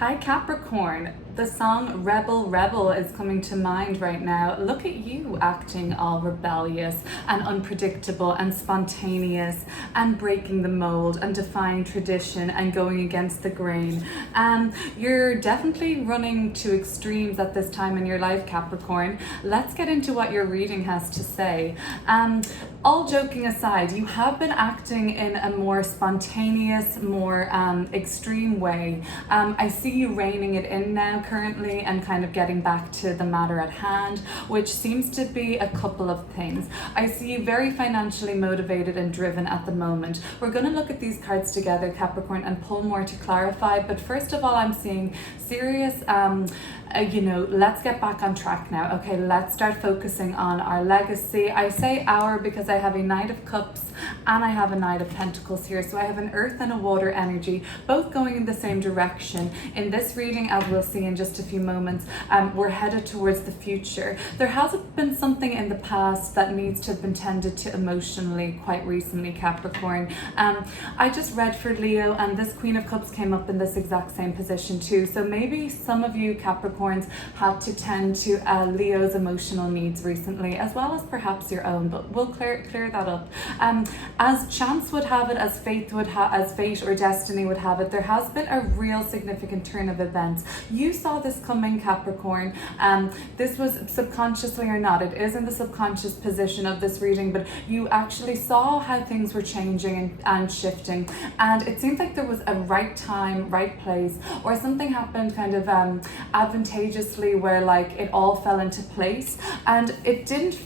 Hi Capricorn, the song Rebel Rebel is coming to mind right now. Look at you acting all rebellious and unpredictable and spontaneous and breaking the mold and defying tradition and going against the grain. You're definitely running to extremes at this time in your life, Capricorn. Let's get into what your reading has to say. All joking aside, you have been acting in a more spontaneous, more extreme way. I see you reining it in now currently and kind of getting back to the matter at hand, which seems to be a couple of things. I see you very financially motivated and driven at the moment. We're going to look at these cards together, Capricorn, and pull more to clarify. But first of all, I'm seeing serious, let's get back on track now. Okay, let's start focusing on our legacy. I say our because I have a Knight of Cups and I have a Knight of Pentacles here. So I have an earth and a water energy, both going in the same direction. In this reading, as we'll see in just a few moments, we're headed towards the future. There has been something in the past that needs to have been tended to emotionally quite recently, Capricorn. I just read for Leo, and this Queen of Cups came up in this exact same position too. So maybe some of you Capricorns had to tend to Leo's emotional needs recently, as well as perhaps your own, but we'll clear that up. As chance would have it, as fate or destiny would have it, there has been a real significant turn of events. You saw this coming, Capricorn. This was subconsciously or not, it is in the subconscious position of this reading, but you actually saw how things were changing and shifting, and it seems like there was a right time, right place, or something happened kind of advantageously where like it all fell into place, and it seems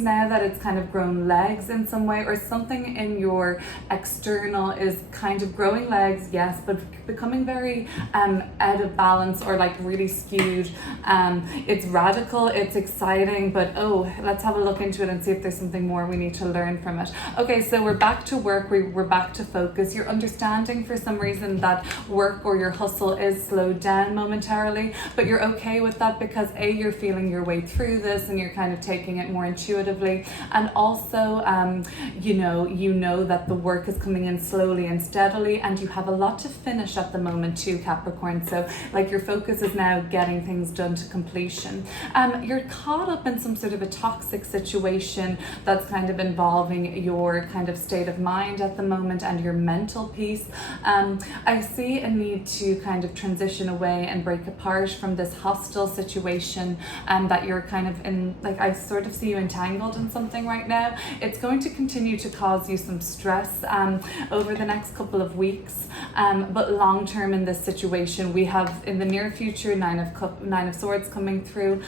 now that it's kind of grown legs in some way, or something in your external is kind of growing legs, yes, but becoming very out of balance or like really skewed. It's radical, it's exciting, but let's have a look into it and see if there's something more we need to learn from it. Okay, so we're back to work, we're back to focus. You're understanding for some reason that work or your hustle is slowed down momentarily, but you're okay with that because you're feeling your way through this and you're kind of taking it more intuitively, and also you know that the work is coming in slowly and steadily, and you have a lot to finish at the moment too, Capricorn. So like your focus is now getting things done to completion. You're caught up in some sort of a toxic situation that's kind of involving your kind of state of mind at the moment and your mental peace. I see a need to kind of transition away and break apart from this hostile situation that you're kind of in. Like I sort of see you entangled in something right now. It's going to continue to cause you some stress over the next couple of weeks, but long term in this situation we have in the near future Nine of Swords coming through,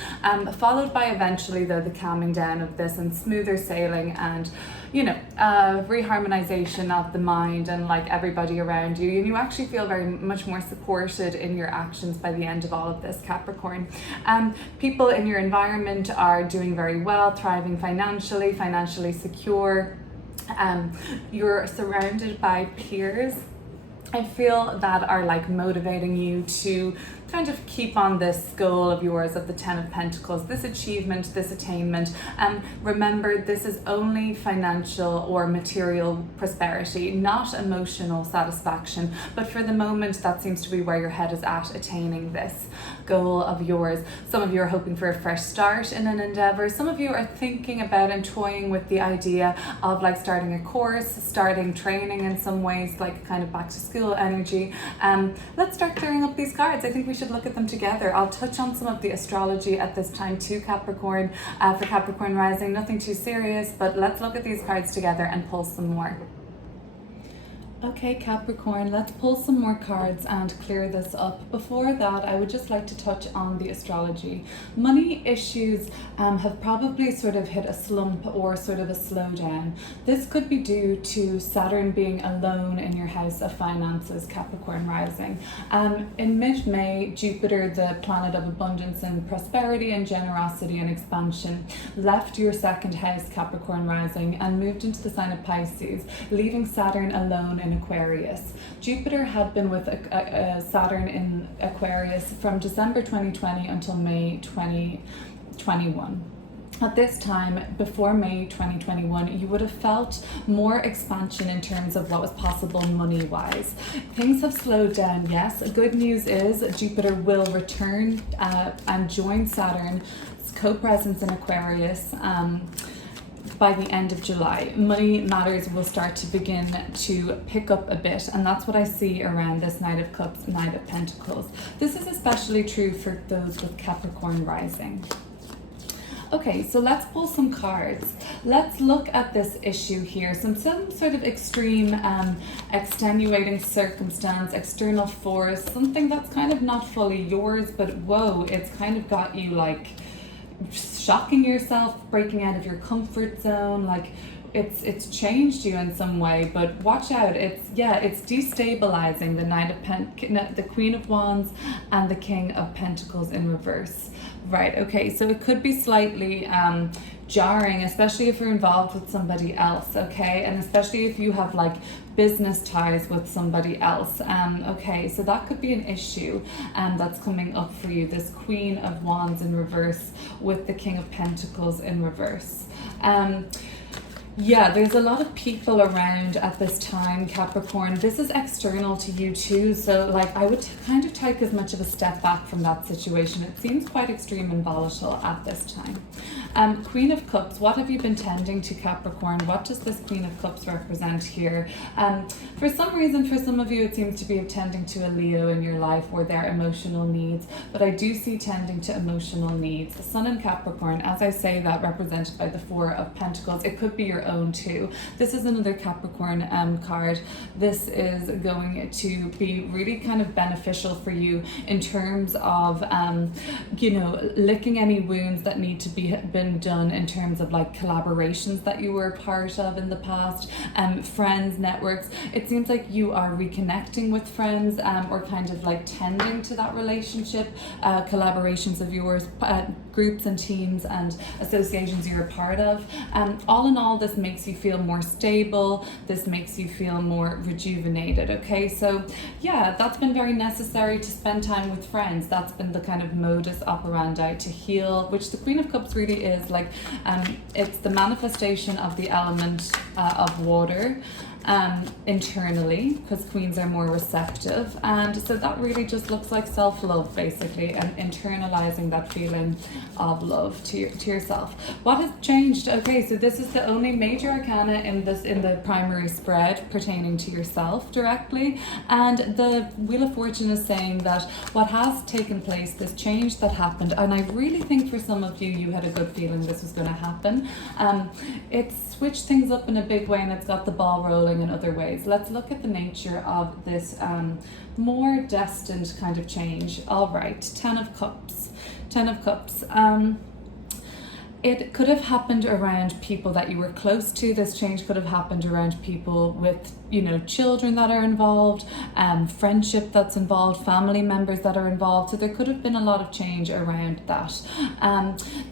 followed by eventually though the calming down of this and smoother sailing and reharmonization of the mind and like everybody around you, and you actually feel very much more supported in your actions by the end of all of this, Capricorn. People in your environment are doing very well, thriving financially secure. You're surrounded by peers, I feel, that are like motivating you to kind of keep on this goal of yours of the Ten of Pentacles, this achievement, this attainment. Remember, this is only financial or material prosperity, not emotional satisfaction, but for the moment that seems to be where your head is at, attaining this goal of yours. Some of you are hoping for a fresh start in an endeavor. Some of you are thinking about and toying with the idea of like starting a course, starting training in some ways, like kind of back to school energy. Let's start clearing up these cards. I think we should look at them together. I'll touch on some of the astrology at this time too, Capricorn, for Capricorn rising. Nothing too serious, but let's look at these cards together and pull some more. Okay, Capricorn, let's pull some more cards and clear this up. Before that, I would just like to touch on the astrology. Money issues have probably sort of hit a slump or sort of a slowdown. This could be due to Saturn being alone in your house of finances, Capricorn rising. In mid-May, Jupiter, the planet of abundance and prosperity and generosity and expansion, left your second house, Capricorn rising, and moved into the sign of Pisces, leaving Saturn alone in Aquarius. Jupiter had been with Saturn in Aquarius from December 2020 until May 2021. at this time before May 2021, you would have felt more expansion in terms of what was possible money-wise. Things have slowed down, yes. Good news is Jupiter will return and join Saturn's co-presence in Aquarius by the end of July. Money matters will start to begin to pick up a bit, and that's what I see around this Knight of Cups, Knight of Pentacles. This is especially true for those with Capricorn rising. Okay, so let's pull some cards. Let's look at this issue here. Some sort of extreme extenuating circumstance, external force, something that's kind of not fully yours, but whoa, it's kind of got you like shocking yourself, breaking out of your comfort zone, like it's changed you in some way. But watch out, it's destabilizing. The Queen of Wands and the King of Pentacles in reverse. Right, okay, so it could be slightly jarring, especially if you're involved with somebody else, okay? And especially if you have like business ties with somebody else. Okay, so that could be an issue that's coming up for you. This Queen of Wands in reverse with the King of Pentacles in reverse. Yeah, there's a lot of people around at this time, Capricorn. This is external to you too, so like I would kind of take as much of a step back from that situation. It seems quite extreme and volatile at this time. Queen of Cups, what have you been tending to, Capricorn? What does this Queen of Cups represent here? For some reason, for some of you, it seems to be tending to a Leo in your life or their emotional needs, but I do see tending to emotional needs. The Sun in Capricorn, as I say that, represented by the Four of Pentacles. It could be your own too. This is another Capricorn card. This is going to be really kind of beneficial for you in terms of you know, licking any wounds that need to be been done in terms of like collaborations that you were a part of in the past, friends, networks. It seems like you are reconnecting with friends or kind of like tending to that relationship, collaborations of yours, groups and teams and associations you're a part of. All in all, this makes you feel more stable. This makes you feel more rejuvenated. Okay, so yeah, that's been very necessary to spend time with friends. That's been the kind of modus operandi to heal, which the Queen of Cups really is. Like it's the manifestation of the element of water internally, because queens are more receptive, and so that really just looks like self-love basically, and internalizing that feeling of love to yourself. What has changed? Okay, so this is the only major arcana in the primary spread pertaining to yourself directly, and the Wheel of Fortune is saying that what has taken place, this change that happened, and I really think for some of you, you had a good feeling this was going to happen. It's switched things up in a big way, and it's got the ball rolling in other ways. Let's look at the nature of this more destined kind of change. All right, Ten of Cups. It could have happened around people that you were close to. This change could have happened around people with, you know, children that are involved, friendship that's involved, family members that are involved. So there could have been a lot of change around that.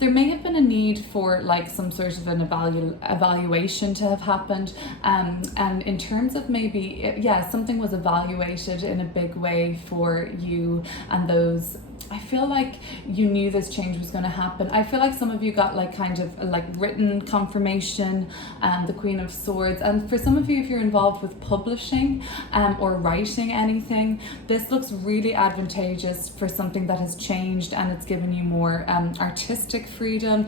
There may have been a need for like some sort of an evaluation to have happened. And in terms of maybe, something was evaluated in a big way for you and those. I feel like you knew this change was going to happen. I feel like some of you got like kind of like written confirmation, the Queen of Swords. And for some of you, if you're involved with publishing or writing anything, this looks really advantageous for something that has changed, and it's given you more artistic freedom,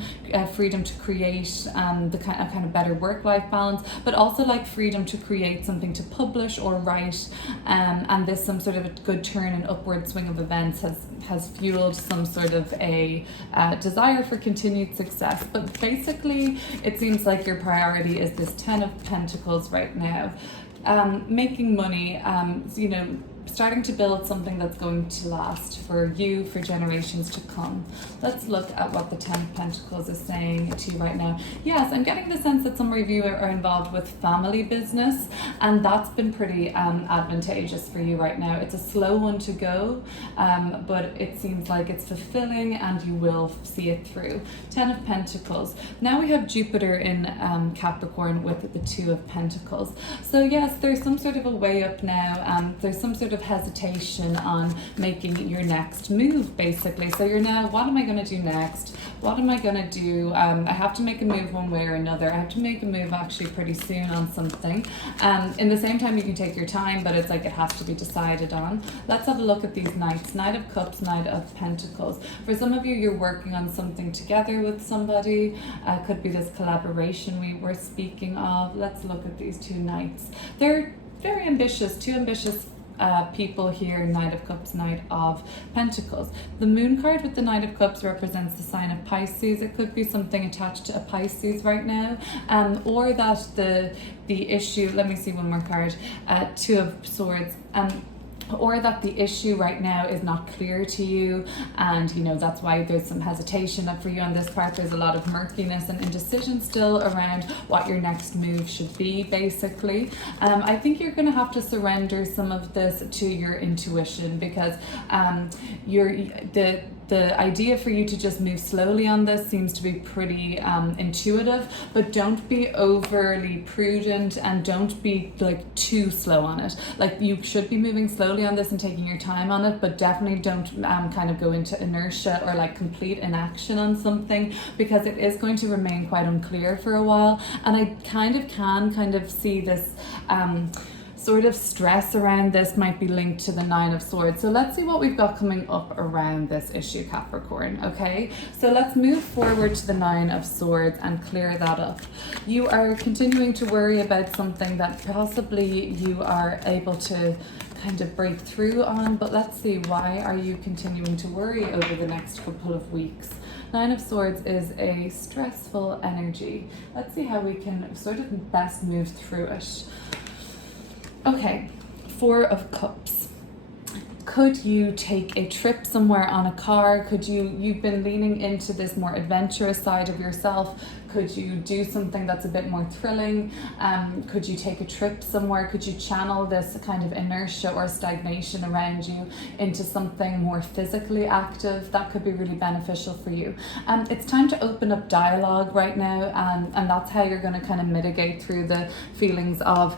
freedom to create the kind of better work-life balance, but also like freedom to create something to publish or write. And this some sort of a good turn and upward swing of events has fueled some sort of a desire for continued success. But basically, it seems like your priority is this Ten of Pentacles right now. Making money, you know, starting to build something that's going to last for you for generations to come. Let's look at what the Ten of Pentacles is saying to you right now. Yes, I'm getting the sense that some of you are involved with family business, and that's been pretty advantageous for you right now. It's a slow one to go, but it seems like it's fulfilling and you will see it through. Ten of Pentacles. Now we have Jupiter in Capricorn with the Two of Pentacles. So yes, there's some sort of a way up now. There's some sort of of hesitation on making your next move, basically. So you're now, what am I going to do next? What am I going to do? I have to make a move one way or another. I have to make a move actually pretty soon on something. In the same time, you can take your time, but it's like it has to be decided on. Let's have a look at these Knights. Knight of Cups, Knight of Pentacles. For some of you, you're working on something together with somebody. Could be this collaboration we were speaking of. Let's look at these two Knights. They're very ambitious, two ambitious people here. Knight of Cups, Knight of Pentacles. The Moon card with the Knight of Cups represents the sign of Pisces. It could be something attached to a Pisces right now, or that the issue, let me see one more card, Two of Swords, or that the issue right now is not clear to you, and you know that's why there's some hesitation. For you on this part, there's a lot of murkiness and indecision still around what your next move should be, basically. I think you're going to have to surrender some of this to your intuition, because the idea for you to just move slowly on this seems to be pretty intuitive, but don't be overly prudent and don't be like too slow on it. Like, you should be moving slowly on this and taking your time on it, but definitely don't kind of go into inertia or like complete inaction on something, because it is going to remain quite unclear for a while. And I can see this sort of stress around this might be linked to the Nine of Swords. So let's see what we've got coming up around this issue, Capricorn. Okay, so let's move forward to the Nine of Swords and clear that up. You are continuing to worry about something that possibly you are able to kind of break through on, but let's see, why are you continuing to worry over the next couple of weeks? Nine of Swords is a stressful energy. Let's see how we can sort of best move through it. Okay, Four of Cups. Could you take a trip somewhere on a car? You've been leaning into this more adventurous side of yourself. Could you do something that's a bit more thrilling? Could you take a trip somewhere? Could you channel this kind of inertia or stagnation around you into something more physically active? That could be really beneficial for you. It's time to open up dialogue right now, and that's how you're going to kind of mitigate through the feelings of,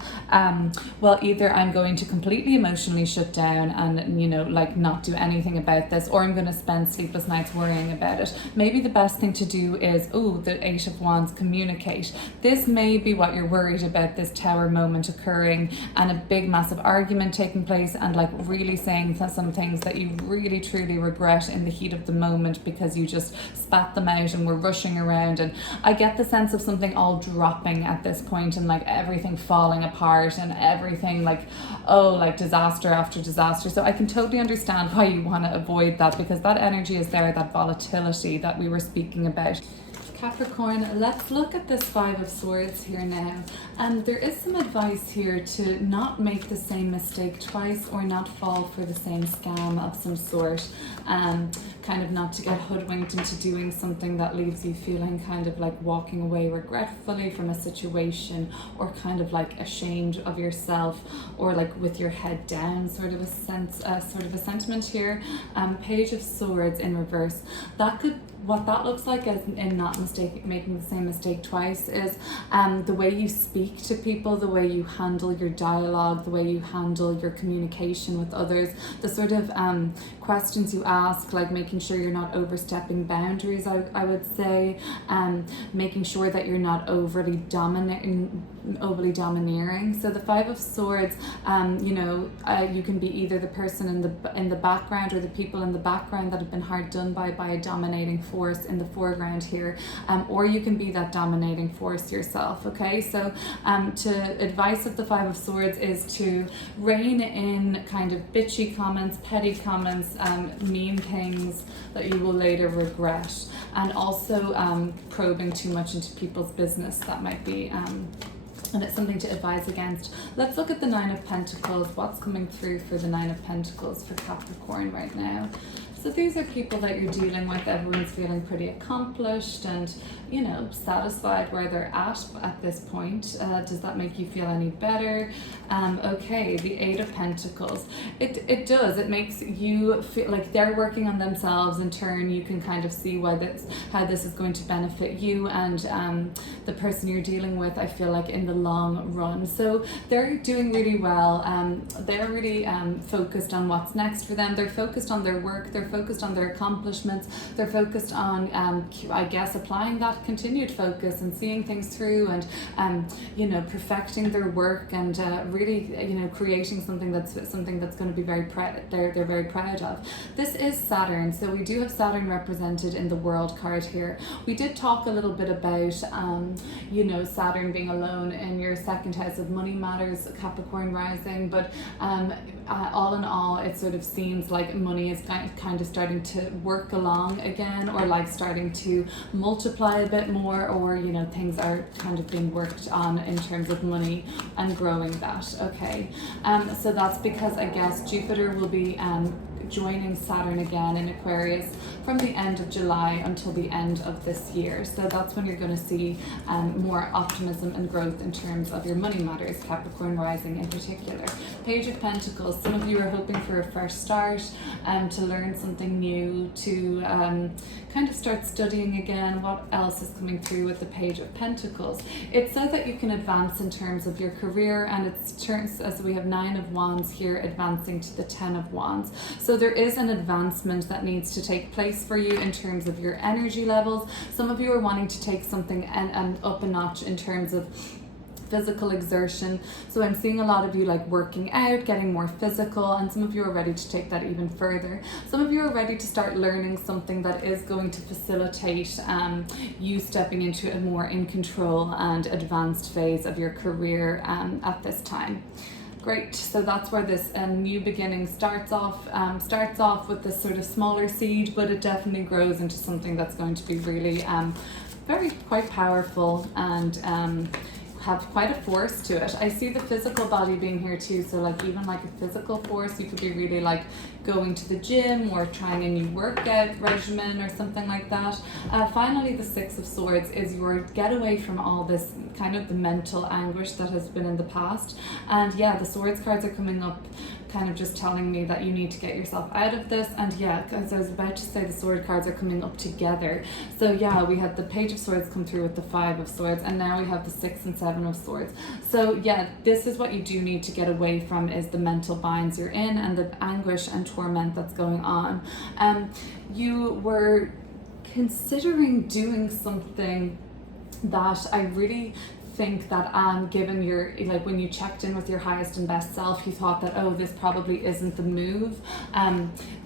well, either I'm going to completely emotionally shut down and, you know, like not do anything about this, or I'm going to spend sleepless nights worrying about it. Maybe the best thing to do is, the Eight of Wands, communicate. This may be what you're worried about, this Tower moment occurring and a big massive argument taking place, and like really saying some things that you really truly regret in the heat of the moment because you just spat them out and were rushing around. And I get the sense of something all dropping at this point and like everything falling apart and everything like disaster after disaster. So I can totally understand why you want to avoid that, because that energy is there, that volatility that we were speaking about. Capricorn, let's look at this Five of Swords here now. And there is some advice here to not make the same mistake twice, or not fall for the same scam of some sort. Kind of not to get hoodwinked into doing something that leaves you feeling kind of like walking away regretfully from a situation, or kind of like ashamed of yourself, or like with your head down, sort of a sentiment here. Page of Swords in reverse. What that looks like as in not making the same mistake twice is the way you speak to people, the way you handle your dialogue, the way you handle your communication with others, the sort of questions you ask, like making sure you're not overstepping boundaries, I would say, making sure that you're not overly domineering. So the Five of Swords, you can be either the person in the background, or the people in the background that have been hard done by a dominating force in the foreground here, or you can be that dominating force yourself. Okay, so advice of the Five of Swords is to rein in kind of bitchy comments, petty comments, mean things that you will later regret, and also probing too much into people's business. That might be and it's something to advise against. Let's look at the Nine of Pentacles. What's coming through for the Nine of Pentacles for Capricorn right now? So these are people that you're dealing with. Everyone's feeling pretty accomplished and, you know, satisfied where they're at this point. Does that make you feel any better? Okay, the Eight of Pentacles. It does. It makes you feel like they're working on themselves. In turn, you can kind of see how this is going to benefit you and the person you're dealing with, I feel like, in the long run. So they're doing really well. They're really focused on what's next for them. They're focused on their work. They're focused on their accomplishments. They're focused on, I guess, applying that continued focus and seeing things through and, you know, perfecting their work and really, you know, creating something that's going to be very proud. They're very proud of. This is Saturn, so we do have Saturn represented in the World card here. We did talk a little bit about, you know, Saturn being alone in your second house of money matters, Capricorn rising, but all in all, it sort of seems like money is kind of starting to work along again, or like starting to multiply a bit more, or, you know, things are kind of being worked on in terms of money and growing that. Okay, so that's because I guess Jupiter will be joining Saturn again in Aquarius from the end of July until the end of this year. So that's when you're going to see more optimism and growth in terms of your money matters, Capricorn rising in particular. Page of Pentacles. Some of you are hoping for a fresh start, to learn something new, to kind of start studying again. What else is coming through with the Page of Pentacles? It says that you can advance in terms of your career, and it's turns as we have 9 of Wands here advancing to the 10 of Wands. So there is an advancement that needs to take place for you in terms of your energy levels. Some of you are wanting to take something and up a notch in terms of physical exertion. So I'm seeing a lot of you like working out, getting more physical, and some of you are ready to take that even further. Some of you are ready to start learning something that is going to facilitate you stepping into a more in control and advanced phase of your career at this time. Great, so that's where this new beginning starts off with this sort of smaller seed, but it definitely grows into something that's going to be really quite powerful and have quite a force to it. I see the physical body being here too, so like even like a physical force, you could be really like going to the gym or trying a new workout regimen or something like that. Finally, the Six of Swords is your getaway from all this kind of the mental anguish that has been in the past. And yeah, the Swords cards are coming up, kind of just telling me that you need to get yourself out of this. And yeah, as I was about to say, the Sword cards are coming up together. So yeah, we had the Page of Swords come through with the Five of Swords, and now we have the 6 and 7 of Swords. So yeah, this is what you do need to get away from, is the mental binds you're in and the anguish and torment that's going on. You were considering doing something that I really think that given your, like when you checked in with your highest and best self, you thought that, oh, this probably isn't the move.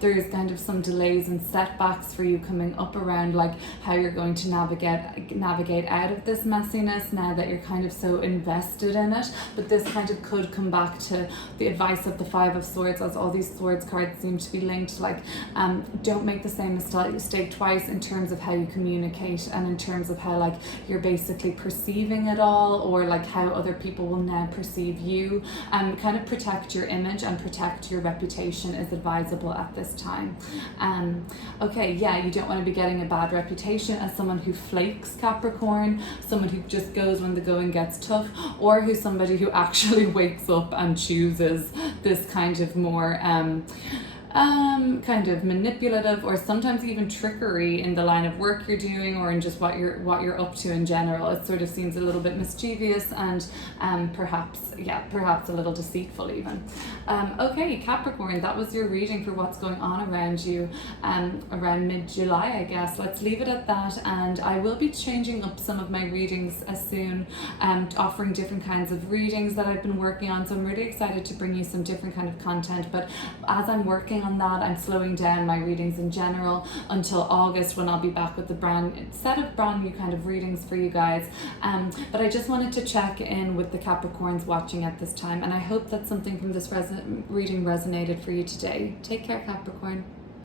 There's kind of some delays and setbacks for you coming up around like how you're going to navigate out of this messiness now that you're kind of so invested in it. But this kind of could come back to the advice of the Five of Swords, as all these Swords cards seem to be linked, like don't make the same mistake twice in terms of how you communicate and in terms of how like you're basically perceiving it all, or like how other people will now perceive you. Kind of protect your image and protect your reputation is advisable at this time. Okay, yeah, you don't want to be getting a bad reputation as someone who flakes, Capricorn, someone who just goes when the going gets tough, or who's somebody who actually wakes up and chooses this kind of more kind of manipulative or sometimes even trickery in the line of work you're doing, or in just what you're up to in general. It sort of seems a little bit mischievous and perhaps a little deceitful even. Okay, Capricorn, that was your reading for what's going on around you around mid-July, I guess. Let's leave it at that, and I will be changing up some of my readings as soon, offering different kinds of readings that I've been working on, so I'm really excited to bring you some different kind of content. But as I'm working on that, I'm slowing down my readings in general until August, when I'll be back with the brand new kind of readings for you guys. But I just wanted to check in with the Capricorns watching at this time, and I hope that something from this reading resonated for you today. Take care, Capricorn.